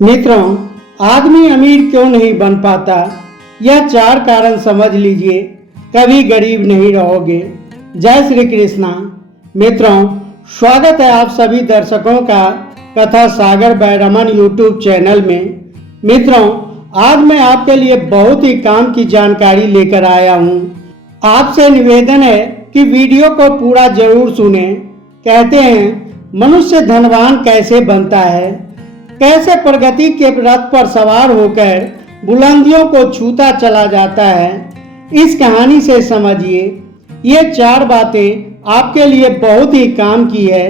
मित्रों, आदमी अमीर क्यों नहीं बन पाता? यह 4 कारण समझ लीजिए, कभी गरीब नहीं रहोगे। जय श्री कृष्णा। मित्रों, स्वागत है आप सभी दर्शकों का कथा सागर बैरमन यूट्यूब चैनल में। मित्रों, आज मैं आपके लिए बहुत ही काम की जानकारी लेकर आया हूँ। आपसे निवेदन है कि वीडियो को पूरा जरूर सुनें। कहते हैं, मनुष्य धनवान कैसे बनता है, कैसे प्रगति के रथ पर सवार होकर बुलंदियों को छूता चला जाता है। इस कहानी से समझिए, ये 4 बातें आपके लिए बहुत ही काम की है।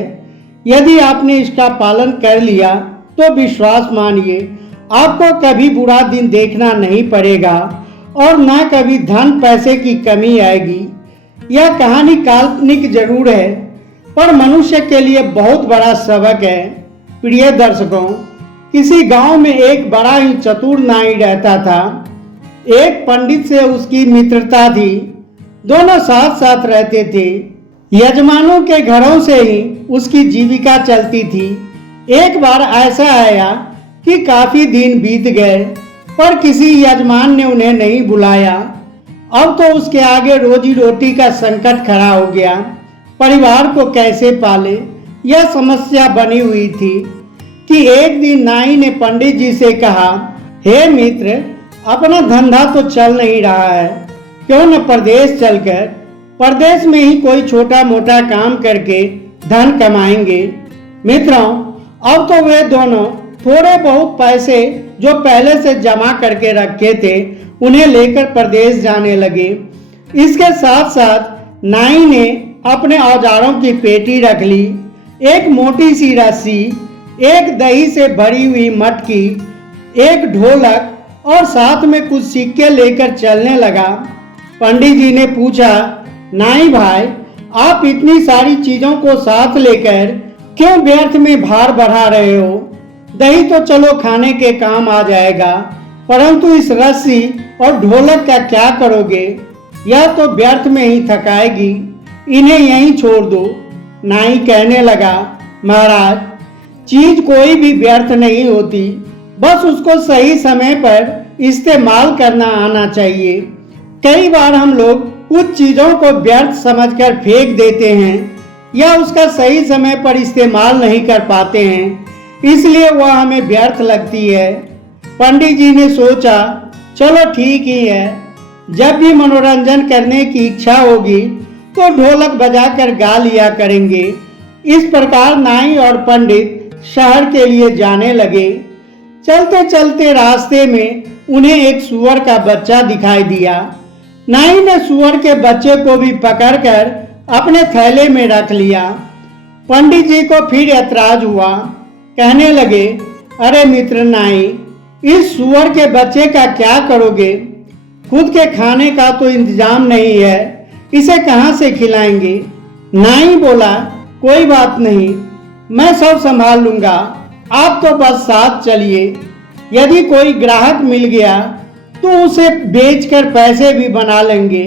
यदि आपने इसका पालन कर लिया तो विश्वास मानिए, आपको कभी बुरा दिन देखना नहीं पड़ेगा और ना कभी धन पैसे की कमी आएगी। यह कहानी काल्पनिक जरूर है, पर मनुष्य के लिए बहुत बड़ा सबक है। प्रिय दर्शकों, किसी गांव में एक बड़ा ही चतुर नाई रहता था। एक पंडित से उसकी मित्रता थी। दोनों साथ साथ रहते थे। यजमानों के घरों से ही उसकी जीविका चलती थी। एक बार ऐसा आया कि काफी दिन बीत गए, पर किसी यजमान ने उन्हें नहीं बुलाया। अब तो उसके आगे रोजी रोटी का संकट खड़ा हो गया। परिवार को कैसे पाले, यह समस्या बनी हुई थी कि एक दिन नाई ने पंडित जी से कहा, हे मित्र, अपना धंधा तो चल नहीं रहा है, क्यों न प्रदेश चलकर प्रदेश में ही कोई छोटा मोटा काम करके धन कमाएंगे। मित्रों, अब तो वे दोनों थोड़े बहुत पैसे जो पहले से जमा करके रखे थे उन्हें लेकर प्रदेश जाने लगे। इसके साथ साथ नाई ने अपने औजारों की पेटी रख ली। एक मोटी सी रस्सी, एक दही से भरी हुई मटकी, एक ढोलक और साथ में कुछ सिक्के लेकर चलने लगा। पंडित जी ने पूछा, नाई भाई, आप इतनी सारी चीजों को साथ लेकर क्यों व्यर्थ में भार बढ़ा रहे हो? दही तो चलो खाने के काम आ जाएगा, परंतु इस रस्सी और ढोलक का क्या करोगे? यह तो व्यर्थ में ही थकाएगी, इन्हें यहीं छोड़ दो। नाई कहने लगा, महाराज, चीज कोई भी व्यर्थ नहीं होती, बस उसको सही समय पर इस्तेमाल करना आना चाहिए। कई बार हम लोग कुछ चीजों को व्यर्थ समझकर फेंक देते हैं या उसका सही समय पर इस्तेमाल नहीं कर पाते हैं, इसलिए वह हमें व्यर्थ लगती है। पंडित जी ने सोचा, चलो ठीक ही है, जब भी मनोरंजन करने की इच्छा होगी तो ढोलक बजाकर गा लिया करेंगे। इस प्रकार नाई और पंडित शहर के लिए जाने लगे। चलते चलते रास्ते में उन्हें एक सूअर का बच्चा दिखाई दिया। नाई ने सूअर के बच्चे को भी पकड़कर अपने थैले में रख लिया। पंडित जी को फिर ऐतराज हुआ। कहने लगे, अरे मित्र नाई, इस सूअर के बच्चे का क्या करोगे? खुद के खाने का तो इंतजाम नहीं है, इसे कहाँ से खिलाएंगे? नाई बोला, कोई बात नहीं, मैं सब संभाल लूंगा, आप तो बस साथ चलिए। यदि कोई ग्राहक मिल गया तो उसे बेचकर पैसे भी बना लेंगे।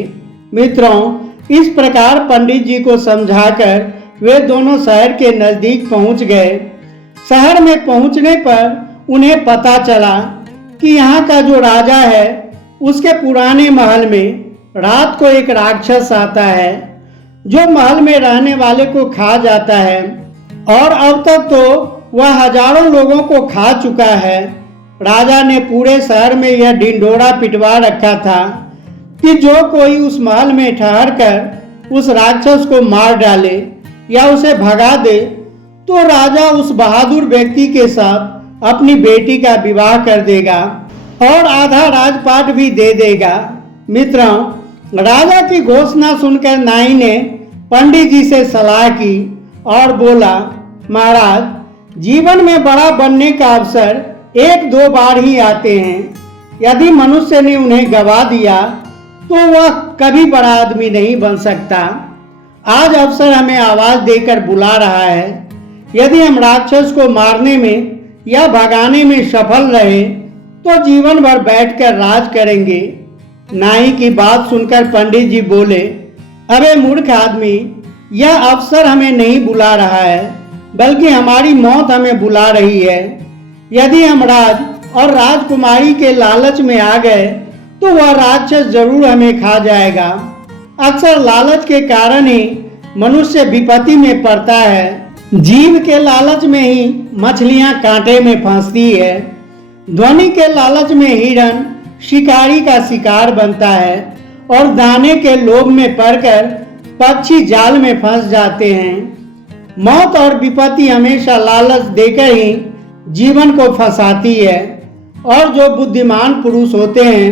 मित्रों, इस प्रकार पंडित जी को समझाकर वे दोनों शहर के नजदीक पहुंच गए। शहर में पहुंचने पर उन्हें पता चला कि यहाँ का जो राजा है, उसके पुराने महल में रात को एक राक्षस आता है जो महल में रहने वाले को खा जाता है, और अब तक तो वह हजारों लोगों को खा चुका है। राजा ने पूरे शहर में यह ढिंढोरा पिटवा रखा था कि जो कोई उस महल में ठहर कर उस राक्षस को मार डाले या उसे भगा दे तो राजा उस बहादुर व्यक्ति के साथ अपनी बेटी का विवाह कर देगा और आधा राजपाट भी दे देगा। मित्रों, राजा की घोषणा सुनकर नाई ने पंडित जी से सलाह की और बोला, महाराज, जीवन में बड़ा बनने का अवसर 1-2 बार ही आते हैं। यदि मनुष्य ने उन्हें गवा दिया तो वह कभी बड़ा आदमी नहीं बन सकता। आज अवसर हमें आवाज देकर बुला रहा है। यदि हम राक्षस को मारने में या भगाने में सफल रहे तो जीवन भर बैठकर राज करेंगे। नाई की बात सुनकर पंडित जी बोले, अबे मूर्ख आदमी, यह अवसर हमें नहीं बुला रहा है, बल्कि हमारी मौत हमें बुला रही है। यदि हम राज और राजकुमारी के लालच में आ गए तो वह राक्षस जरूर हमें खा जाएगा। अक्सर लालच के कारण ही मनुष्य विपत्ति में पड़ता है। जीव के लालच में ही मछलियां कांटे में फंसती है। ध्वनि के लालच में हिरण शिकारी का शिकार बनता है और दाने के लोभ में पड़कर पक्षी जाल में फंस जाते हैं। मौत और विपत्ति हमेशा लालच देकर ही जीवन को फंसाती है और जो बुद्धिमान पुरुष होते हैं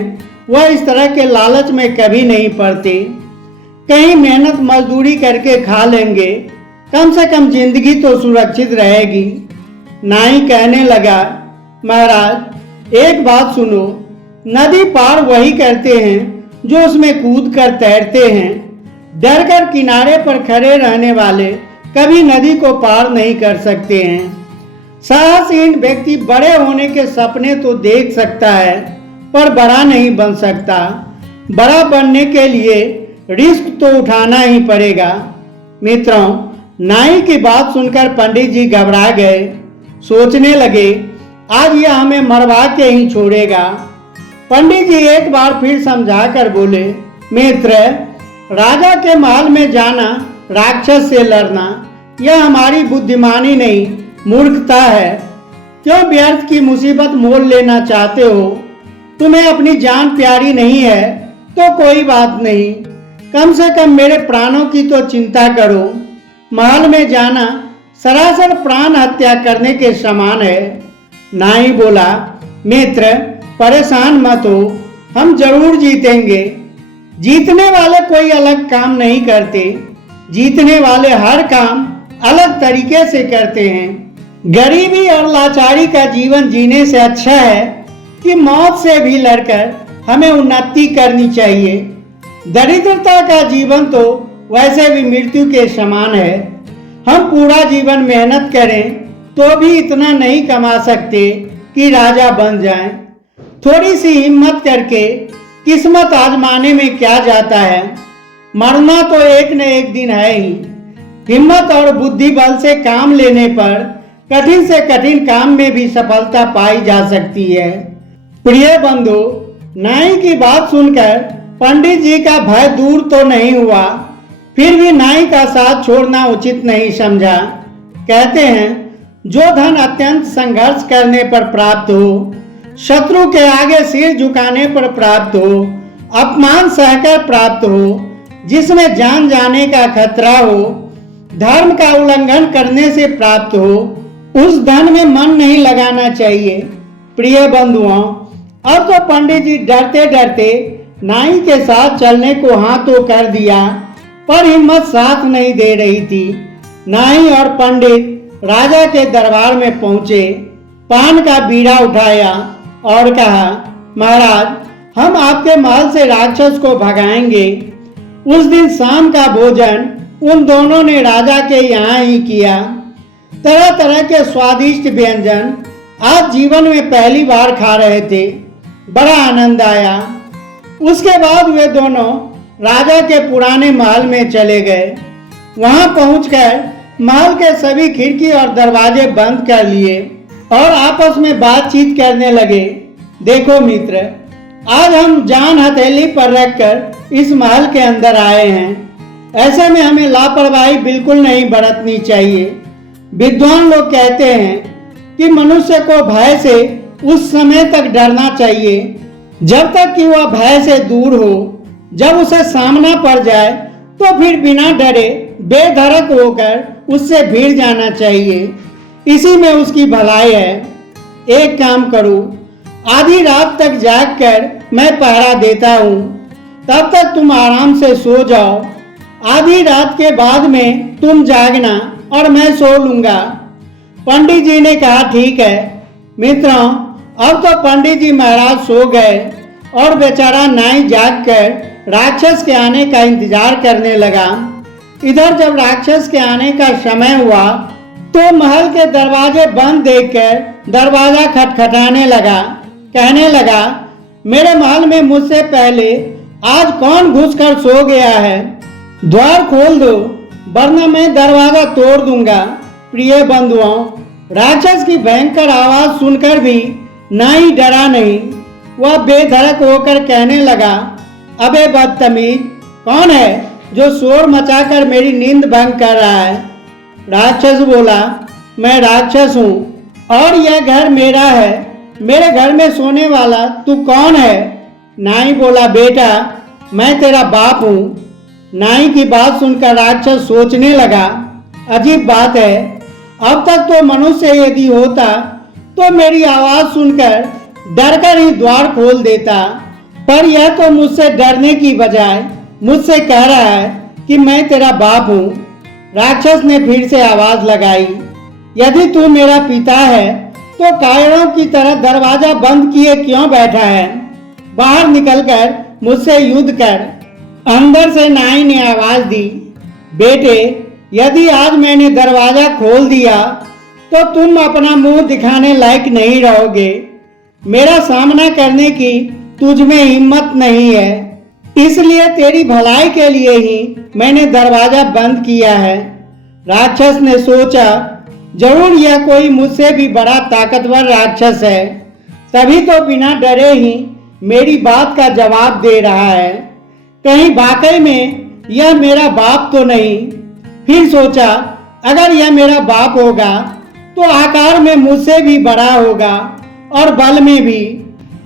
वह इस तरह के लालच में कभी नहीं पड़ते। कहीं मेहनत मजदूरी करके खा लेंगे, कम से कम जिंदगी तो सुरक्षित रहेगी। नाई कहने लगा, महाराज एक बात सुनो, नदी पार वही करते हैं जो उसमें कूद कर तैरते हैं। डरकर किनारे पर खड़े रहने वाले कभी नदी को पार नहीं कर सकते हैं। साहसहीन व्यक्ति बड़े होने के सपने तो देख सकता है पर बड़ा नहीं बन सकता। बड़ा बनने के लिए रिस्क तो उठाना ही पड़ेगा। मित्रों, नाई की बात सुनकर पंडित जी घबरा गए। सोचने लगे, आज यह हमें मरवा के ही छोड़ेगा। पंडित जी एक बार फिर समझा कर बोले, मित्र, राजा के महल में जाना, राक्षस से लड़ना, यह हमारी बुद्धिमानी नहीं मूर्खता है। क्यों व्यर्थ की मुसीबत मोल लेना चाहते हो? तुम्हें अपनी जान प्यारी नहीं है तो कोई बात नहीं, कम से कम मेरे प्राणों की तो चिंता करो। महल में जाना सरासर प्राण हत्या करने के समान है। नाई बोला, मित्र परेशान मत हो, हम जरूर जीतेंगे। जीतने वाले कोई अलग काम नहीं करते, जीतने वाले हर काम अलग तरीके से करते हैं। गरीबी और लाचारी का जीवन जीने से अच्छा है कि मौत से भी लड़कर हमें उन्नति करनी चाहिए। दरिद्रता का जीवन तो वैसे भी मृत्यु के समान है। हम पूरा जीवन मेहनत करें तो भी इतना नहीं कमा सकते कि राजा बन जाएं। थोड़ी सी हिम्मत करके किस्मत आजमाने में क्या जाता है। मरना तो एक न एक दिन है ही। हिम्मत और बुद्धि बल से काम लेने पर कठिन से कठिन काम में भी सफलता पाई जा सकती है। प्रिय बंधु, नाई की बात सुनकर पंडित जी का भय दूर तो नहीं हुआ, फिर भी नाई का साथ छोड़ना उचित नहीं समझा। कहते हैं, जो धन अत्यंत संघर्ष करने पर प्राप्त हो, शत्रु के आगे सिर झुकाने पर प्राप्त हो, अपमान सहकर प्राप्त हो, जिसमें जान जाने का खतरा हो, धर्म का उल्लंघन करने से प्राप्त हो, उस धन में मन नहीं लगाना चाहिए। प्रिय बंधुओं, अब तो पंडित जी डरते डरते नाई के साथ चलने को हाँ तो कर दिया, पर हिम्मत साथ नहीं दे रही थी। नाई और पंडित राजा के दरबार में पहुंचे, पान का बीड़ा उठाया और कहा, महाराज, हम आपके महल से राक्षस को भगाएंगे। उस दिन शाम का भोजन उन दोनों ने राजा के यहाँ ही किया। तरह तरह के स्वादिष्ट व्यंजन आज जीवन में पहली बार खा रहे थे। बड़ा आनंद आया। उसके बाद वे दोनों राजा के पुराने महल में चले गए। वहां पहुंचकर महल के सभी खिड़की और दरवाजे बंद कर लिए और आपस में बातचीत करने लगे। देखो मित्र, आज हम जान हथेली पर रखकर इस महल के अंदर आए हैं। ऐसे में हमें लापरवाही बिल्कुल नहीं बरतनी चाहिए। विद्वान लोग कहते हैं कि मनुष्य को भय से उस समय तक डरना चाहिए जब तक कि वह भय से दूर हो। जब उसे सामना पड़ जाए तो फिर बिना डरे बेधड़क होकर उससे भिड़ जाना चाहिए। इसी में उसकी भलाई है। एक काम करो, आधी रात तक जाग कर मैं पहरा देता हूँ, तब तक तुम आराम से सो जाओ। आधी रात के बाद में तुम जागना और मैं सो लूंगा। पंडित जी ने कहा, ठीक है। मित्रों, अब तो पंडित जी महाराज सो गए और बेचारा नाई जागकर राक्षस के आने का इंतजार करने लगा। इधर जब राक्षस के आने का समय हुआ तो महल के दरवाजे बंद देखकर दरवाजा खटखटाने लगा। कहने लगा, मेरे महल में मुझसे पहले आज कौन घुसकर सो गया है? द्वार खोल दो वरना मैं दरवाजा तोड़ दूंगा। प्रिय बंधुओं, राक्षस की भयंकर आवाज सुनकर भी नाई डरा नहीं। वह बेधड़क होकर कहने लगा, अबे बदतमीज, कौन है जो शोर मचाकर मेरी नींद भंग कर रहा है? राक्षस बोला, मैं राक्षस हूँ और यह घर मेरा है। मेरे घर में सोने वाला तू कौन है? नाई बोला, बेटा मैं तेरा बाप हूँ। नाई की बात सुनकर राक्षस सोचने लगा, अजीब बात है, अब तक तो मनुष्य यदि होता तो मेरी आवाज सुनकर डरकर ही द्वार खोल देता, पर यह तो मुझसे डरने की बजाय मुझसे कह रहा है कि मैं तेरा बाप हूँ। राक्षस ने फिर से आवाज लगाई, यदि तू मेरा पिता है तो कायरों की तरह दरवाजा बंद किए क्यों बैठा है? बाहर निकलकर मुझसे युद्ध कर। अंदर से नाई ने आवाज दी, बेटे यदि आज मैंने दरवाजा खोल दिया तो तुम अपना मुंह दिखाने लायक नहीं रहोगे। मेरा सामना करने की तुझ में हिम्मत नहीं है, इसलिए तेरी भलाई के लिए ही मैंने दरवाजा बंद किया है। राक्षस ने सोचा, जरूर यह कोई मुझसे भी बड़ा ताकतवर राक्षस है, तभी तो बिना डरे ही मेरी बात का जवाब दे रहा है। कहीं वाकई में यह मेरा बाप तो नहीं। फिर सोचा, अगर यह मेरा बाप होगा तो आकार में मुझसे भी बड़ा होगा और बल में भी।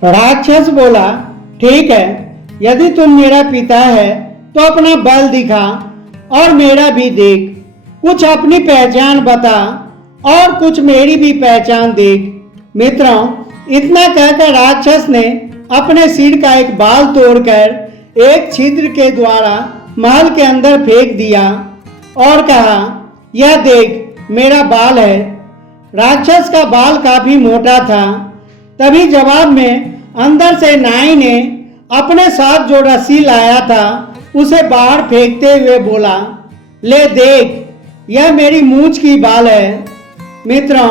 राक्षस बोला, ठीक है, यदि तुम मेरा पिता है तो अपना बल दिखा और मेरा भी देख, कुछ अपनी पहचान बता और कुछ मेरी भी पहचान देख। मित्रों, इतना कहकर राक्षस ने अपने सिर का एक बाल तोड़कर एक छिद्र के द्वारा महल के अंदर फेंक दिया और कहा, यह देख मेरा बाल है। राक्षस का बाल काफी मोटा था। तभी जवाब में अंदर से नाई ने अपने साथ जो रस्सी लाया था उसे बाहर फेंकते हुए बोला, ले देख, यह मेरी मूंछ की बाल है। मित्रों,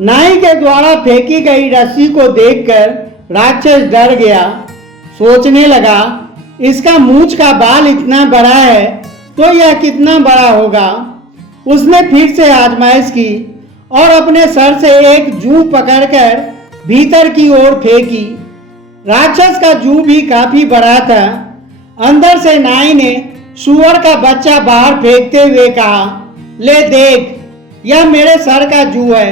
नाई के द्वारा फेंकी गई रस्सी को देखकर राक्षस डर गया। सोचने लगा, इसका मूंछ का बाल इतना बड़ा है तो यह कितना बड़ा होगा। उसने फिर से आजमाइश की और अपने सर से एक जूं पकड़कर भीतर की ओर फेंकी। राक्षस का जूं भी काफी बड़ा था। अंदर से नाई ने सूअर का बच्चा बाहर फेंकते हुए कहा, ले देख, यह मेरे सर का जूं है।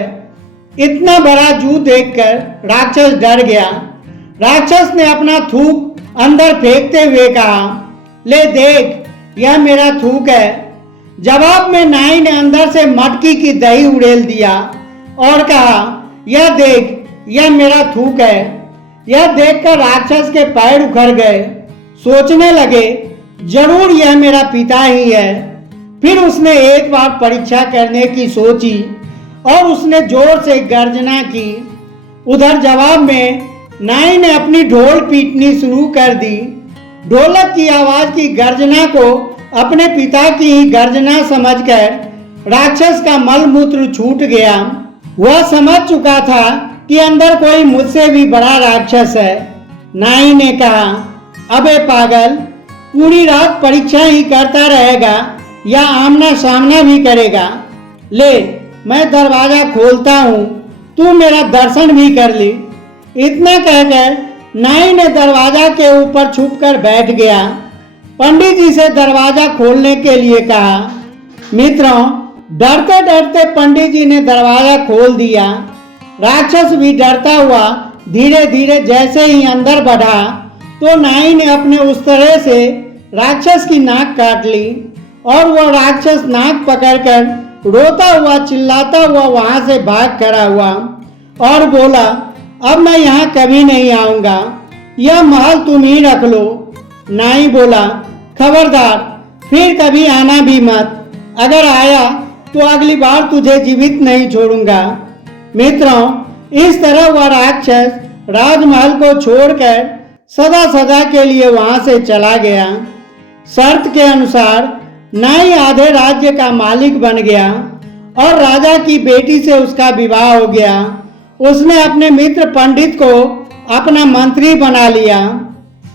इतना बड़ा जूं देखकर राक्षस डर गया। राक्षस ने अपना थूक अंदर फेंकते हुए कहा, ले देख, यह मेरा थूक है। जवाब में नाई ने अंदर से मटकी की दही उड़ेल दिया और कहा, यह देख, यह मेरा थूक है। यह देखकर राक्षस के पैर उखड़ गए। सोचने लगे, जरूर यह मेरा पिता ही है। फिर उसने एक बार परीक्षा करने की सोची और उसने जोर से गर्जना की। उधर जवाब में नाई ने अपनी ढोल पीटनी शुरू कर दी। ढोलक की आवाज की गर्जना को अपने पिता की ही गर्जना समझकर राक्षस का मलमूत्र छूट गया। वह समझ चुका था कि अंदर कोई मुझसे भी बड़ा राक्षस है। नाई ने कहा, अबे पागल, पूरी रात परीक्षा ही करता रहेगा या आमना सामना भी करेगा? ले, मैं दरवाजा खोलता हूँ, तू मेरा दर्शन भी कर ले। इतना कहकर नाई ने दरवाजा के ऊपर छुपकर बैठ गया। पंडित जी से दरवाजा खोलने के लिए कहा। मित्रों, डरते डरते पंडित जी ने दरवाजा खोल दिया। राक्षस भी डरता हुआ धीरे धीरे जैसे ही अंदर बढ़ा तो नाई ने अपने उस तरह से राक्षस की नाक काट ली और वह राक्षस नाक पकड़कर रोता हुआ चिल्लाता हुआ वहां से भाग खड़ा हुआ और बोला, अब मैं यहाँ कभी नहीं आऊंगा, यह महल तुम ही रख लो। नाई बोला, खबरदार, फिर कभी आना भी मत, अगर आया तो अगली बार तुझे जीवित नहीं छोड़ूंगा। मित्रों, इस तरह वह राक्षस राजमहल को छोड़कर सदा सदा के लिए वहां से चला गया। शर्त के अनुसार नाई आधे राज्य का मालिक बन गया और राजा की बेटी से उसका विवाह हो गया। उसने अपने मित्र पंडित को अपना मंत्री बना लिया।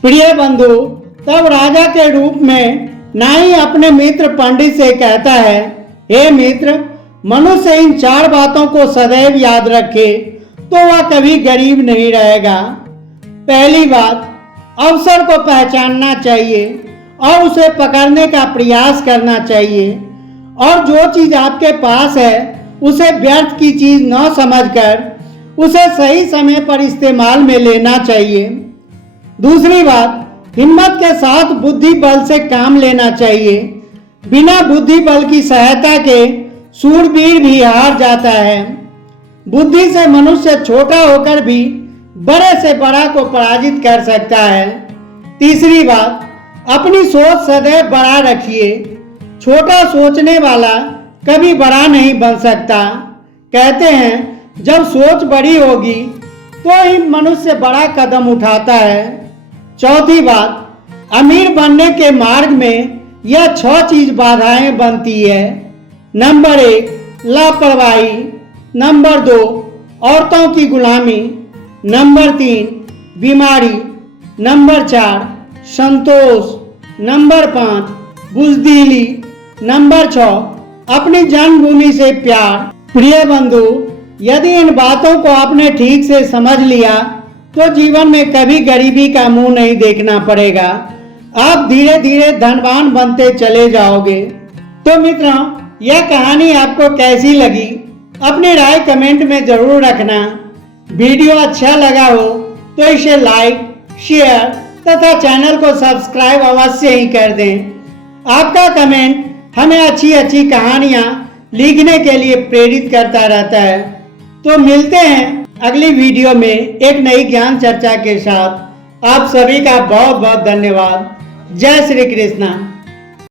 प्रिय बंधु, तब राजा के रूप में नाई अपने मित्र पंडित से कहता है, हे मित्र, मनुष्य इन 4 बातों को सदैव याद रखे तो वह कभी गरीब नहीं रहेगा। पहली बात, अवसर को पहचानना चाहिए और उसे पकड़ने का प्रयास करना चाहिए, और जो चीज आपके पास है उसे व्यर्थ की चीज न समझकर उसे सही समय पर इस्तेमाल में लेना चाहिए। दूसरी बात, हिम्मत के साथ बुद्धि बल से काम लेना चाहिए। बिना बुद्धि बल की सहायता के शूरवीर भी हार जाता है। बुद्धि से मनुष्य छोटा होकर भी बड़े से बड़ा को पराजित कर सकता है। तीसरी बात, अपनी सोच सदैव बड़ा रखिए। छोटा सोचने वाला कभी बड़ा नहीं बन सकता। कहते हैं जब सोच बड़ी होगी तो ही मनुष्य बड़ा कदम उठाता है। चौथी बात, अमीर बनने के मार्ग में यह 6 चीज बाधाएं बनती है। नंबर 1, लापरवाही। नंबर 2, औरतों की गुलामी। नंबर 3, बीमारी। नंबर 4, संतोष। नंबर 5, बुज़दिली। नंबर 6, अपनी जन्मभूमि से प्यार। प्रिय बंधु, यदि इन बातों को आपने ठीक से समझ लिया तो जीवन में कभी गरीबी का मुंह नहीं देखना पड़ेगा। आप धीरे धीरे धनवान बनते चले जाओगे। तो मित्रों, यह कहानी आपको कैसी लगी अपनी राय कमेंट में जरूर रखना। वीडियो अच्छा लगा हो तो इसे लाइक, शेयर तथा चैनल को सब्सक्राइब अवश्य ही कर दें। आपका कमेंट हमें अच्छी अच्छी कहानियां लिखने के लिए प्रेरित करता रहता है। तो मिलते हैं अगली वीडियो में एक नई ज्ञान चर्चा के साथ। आप सभी का बहुत बहुत धन्यवाद। जय श्री कृष्णा।